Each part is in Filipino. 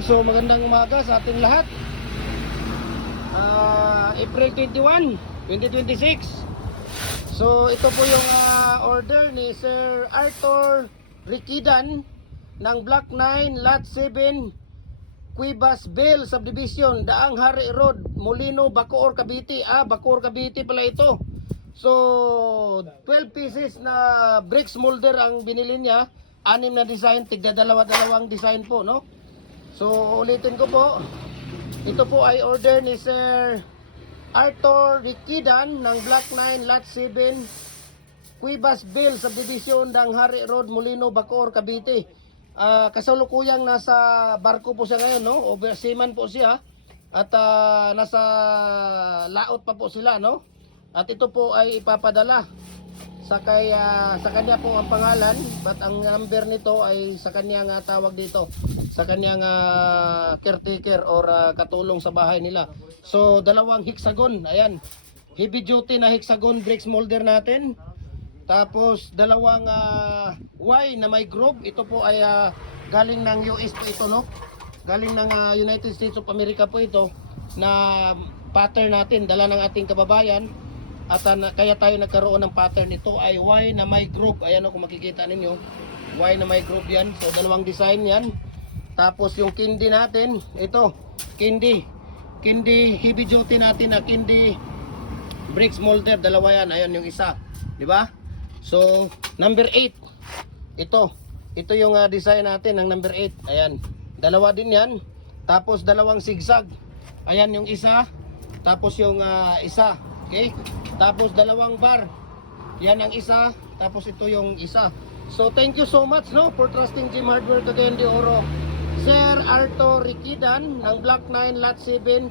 Ayan, so magandang umaga sa ating lahat. April 21, 2026. So ito po yung order ni Sir Arthur Riquidan ng Block 9, Lot 7, Cuevas Bell Subdivision, Daang Hari Road, Molino, Bacoor, Cavite. Bacoor, Cavite pala ito. So 12 pieces na bricks molder ang binili niya. 6 na design, tigda dalawang design po, no? So ulitin ko po. Ito po ay order ni Sir Arthur Riquidan ng Block 9, Lot 7, Cuevas Bell Subdivision, Daang Hari Road, Molino, Bacoor, Cavite. Kasalukuyang nasa barko po siya ngayon, no? Overseaman po siya. At nasa laot pa po sila, no? At ito po ay ipapadala sa kanya po ang pangalan, but ang number nito ay sa kanyang tawag dito, sa kanyang caretaker or katulong sa bahay nila. So dalawang hexagon, ayan, heavy duty na hexagon bricks molder natin. Tapos dalawang Y na may groove. Ito po ay galing ng US po ito, no? Galing ng United States of America po ito na pattern natin, dala ng ating kababayan. At kaya tayo nagkaroon ng pattern. Ito ay Y na may groove. Ayan o, kung makikita ninyo, Y na may groove yan. So dalawang design yan. Tapos yung kindi natin, ito, kindi heavy duty natin na kindi bricks molder, dalawa yan. Ayan yung isa, di ba? So number 8, ito yung design natin ng number 8. Ayan, dalawa din yan. Tapos dalawang zigzag. Ayan yung isa. Tapos yung isa. Okay? Tapos dalawang bar. Yan ang isa. Tapos ito yung isa. So thank you so much, no, for trusting Jim Hardware Cagayan de Oro. Sir Arthur Riquidan ng Block 9, Lot 7,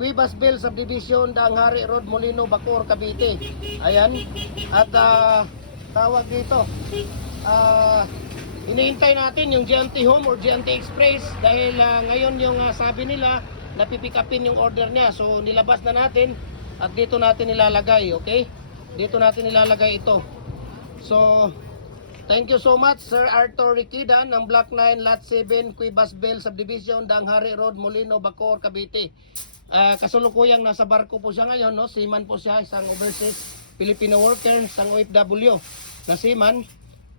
Cuevas Bell Subdivision, Daang Hari Road, Molino, Bacoor, Cavite. Ayan. At tawag dito, hinihintay natin yung GNT Home or GNT Express dahil ngayon yung sabi nila napipick upin yung order niya. So nilabas na natin at dito natin nilalagay, okay? Dito natin nilalagay ito. So thank you so much Sir Arthur Riquidan ng Block 9, Lot 7, Cuevas Bell Subdivision, Daang Hari Road, Molino, Bacoor, Cavite. Kasulukuyang nasa barko po siya ngayon, no? Seaman po siya, isang overseas Filipino worker, isang OFW na seaman.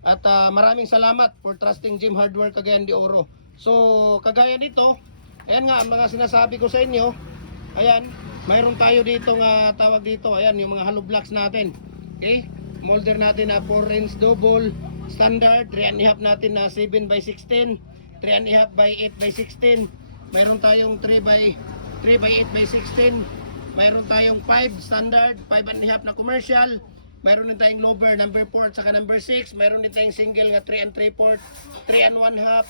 At maraming salamat for trusting Jim Hardware Cagayan de Oro. So kagaya nito, ayan nga ang mga sinasabi ko sa inyo. Ayan, mayroon tayo dito nga tawag dito, ayan yung mga hollow blocks natin. Okay? Molder natin na 4 inch double standard, 3.5 natin na 7 by 16, 3.5 by 8 by 16. Mayroon tayong 3 by 8 by 16. Mayroon tayong 5 standard, 5.5 na commercial. Mayroon din tayong lower number 4 at saka number 6. Mayroon din tayong single nga 3 and 3/4, 3 and 1/2,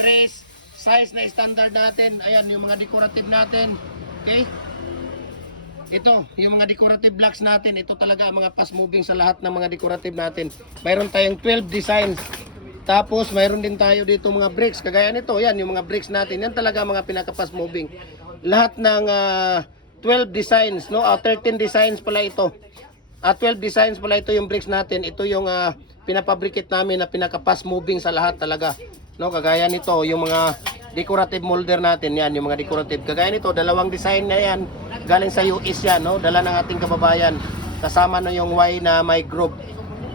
3 size na standard natin. Ayan yung mga decorative natin. Okay? Ito, yung mga decorative blocks natin. Ito talaga ang mga fast moving sa lahat ng mga decorative natin. Mayroon tayong 12 designs. Tapos mayroon din tayo dito mga bricks. Kagaya nito, yan yung mga bricks natin. Yan talaga mga pinaka fast moving. Lahat ng 12 designs, no? 13 designs pala ito. 12 designs pala ito yung bricks natin. Ito yung pinapabricate namin na pinaka fast moving sa lahat talaga. No, kagaya nito, yung mga decorative molder natin, yan yung mga decorative. Kagaya nito, dalawang design na yan, galing sa US yan, no? Dala ng ating kababayan. Kasama no yung Y na may groove.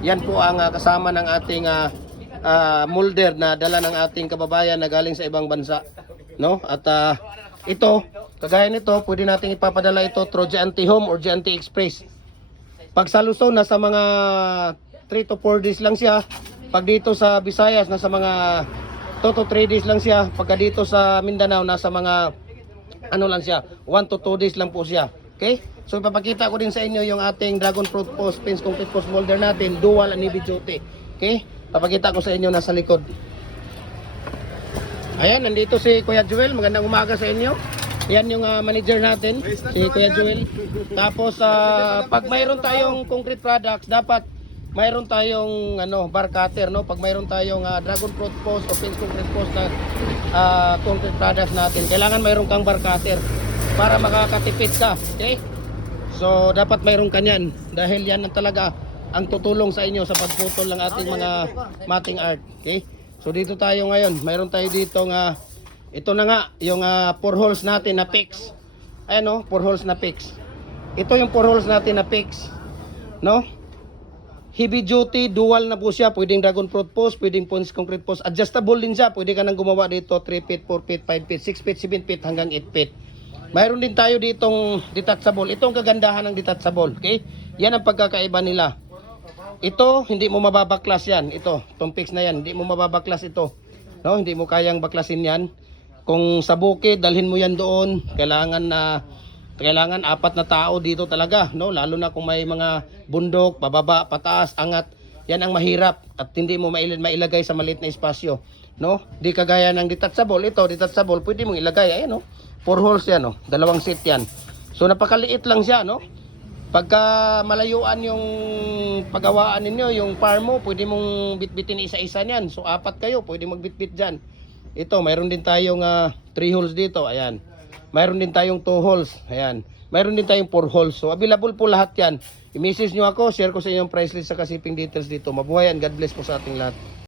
Yan po ang kasama ng ating molder na dala ng ating kababayan na galing sa ibang bansa, no? At ito, kagaya nito, pwede nating ipapadala ito through GNT Home or GNT Express. Pag sa Luzon, nasa mga 3 to 4 days lang siya. Pag dito sa Visayas, nasa mga 2 to 3 days lang siya. Pagka dito sa Mindanao, nasa mga ano lang siya, 1 to 2 days lang po siya. Okay? So ipapakita ko din sa inyo yung ating Dragon Fruit Post, Pins Concrete Post Molder natin, dual and heavy duty. Okay? Papakita ko sa inyo nasa likod. Ayan, nandito si Kuya Joel. Magandang umaga sa inyo. Yan yung manager natin, si Kuya Joel. Tapos pag mayroon tayong concrete products, dapat mayroon tayong bar cutter, no? Pag mayroon tayong Dragon Fruit Post o Pins Concrete Post na concrete products natin, kailangan mayroon kang bar cutter para makakatipid ka. Okay? So dapat mayroon kanyan dahil yan ang talaga ang tutulong sa inyo sa pagputol ng ating mga matting art. Okay? So dito tayo ngayon. Mayroon tayo dito nga Ito na nga, yung 4 holes natin na fix. Ayan o, 4 holes na fix. Ito yung 4 holes natin na fix. No? Heavy duty, dual na po siya. Pwedeng dragon fruit post, pwedeng Pons concrete post. Adjustable din siya. Pwede ka nang gumawa dito 3 feet, 4 feet, 5 feet, 6 feet, 7 feet hanggang 8 feet. Mayroon din tayo ditong detachable. Ito ang kagandahan ng detachable. Okay? Yan ang pagkakaiba nila. Ito, hindi mo mababaklas yan. Ito, itong fix na yan. Hindi mo mababaklas ito. No? Hindi mo kayang baklasin yan. Kung sa bukid, dalhin mo yan doon. Kailangan apat na tao dito talaga, no? Lalo na kung may mga bundok, pababa, pataas, angat. Yan ang mahirap at hindi mo mailagay sa maliit na espasyo, no? Di kagaya ng detachable. Ito, detachable, pwede mong ilagay, ayan, no? 4 holes yan, no? 2 seat yan. So napakaliit lang siya, no? Pagka malayuan yung paggawaan ninyo, yung farm mo, pwede mong bitbitin isa-isa niyan. So 4 kayo, pwede magbitbit diyan. Ito, mayroon din tayong 3 holes dito, ayan. Mayroon din tayong 2 holes. Ayan. Mayroon din tayong 4 holes. So, available po lahat yan. I-message nyo ako. Share ko sa inyo yung price list sa shipping details dito. Mabuhay yan. God bless po sa ating lahat.